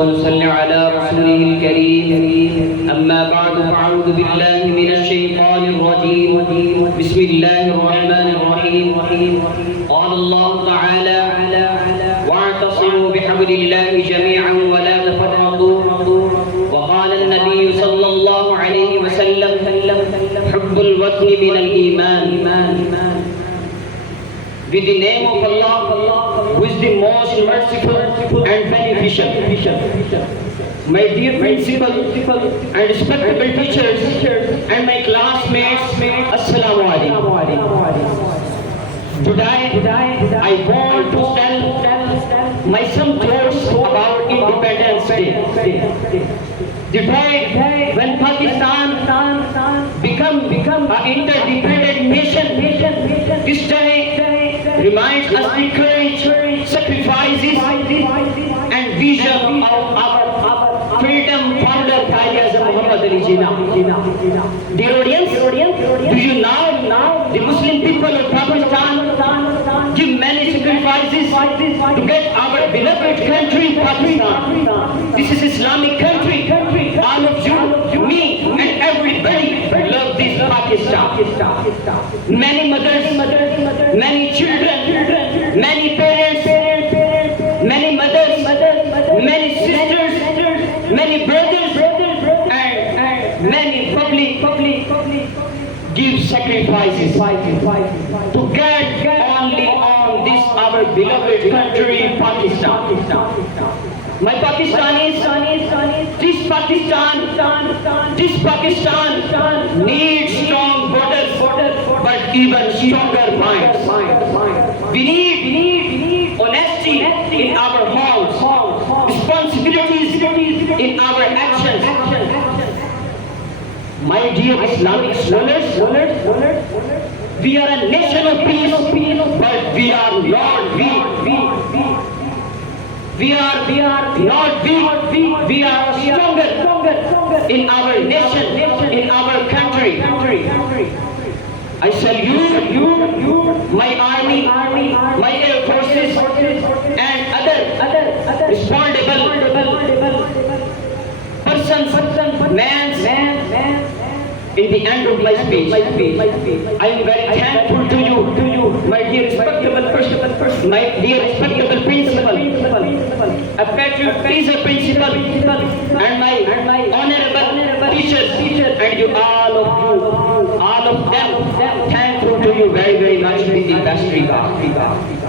ونصلي على رسوله الكريم أما بعد فأعوذ بالله من الشيطان الرجيم بسم الله الرحمن الرحيم قال الله تعالى واعتصموا بحبل الله جميعا ولا تفرقوا وقال النبي صلى الله عليه وسلم حب الوطن من الإيمان. With the name of Allah, who is the most merciful and beneficial. My dear principal and respectable teachers and my classmates, Assalamu alaikum. Today I want to tell my some thoughts about Independence Day. The day when Pakistan become an interdependent nation. This day reminds us the courage, sacrifices, and vision of our freedom founder Qazi Azam Muhammad Ali Jinnah. Dear audience, do you know the Muslim people of Pakistan give many sacrifices to get our beloved country Pakistan. This is Islamic country. All of you, me, and everybody love this Pakistan. Many mothers, many children, many parents, many mothers, many sisters, many brothers, and many public give sacrifices to get only on this our beloved country Pakistan. My Pakistanis, this Pakistan needs strong borders, but even stronger minds. We need honesty in our homes, responsibilities in our actions. My dear Islamic scholars, we are a nation of peace, but we are not weak. We are not weak. We are stronger in our nation, in our country. I salute you, my army, my air forces, and other responsible persons, men. In the end of my speech, I am very thankful to you, my dear respectable person, my dear respectable principal, a patriot principal, and my honorable teachers, and you all of them, thankful to you very much with the best regard.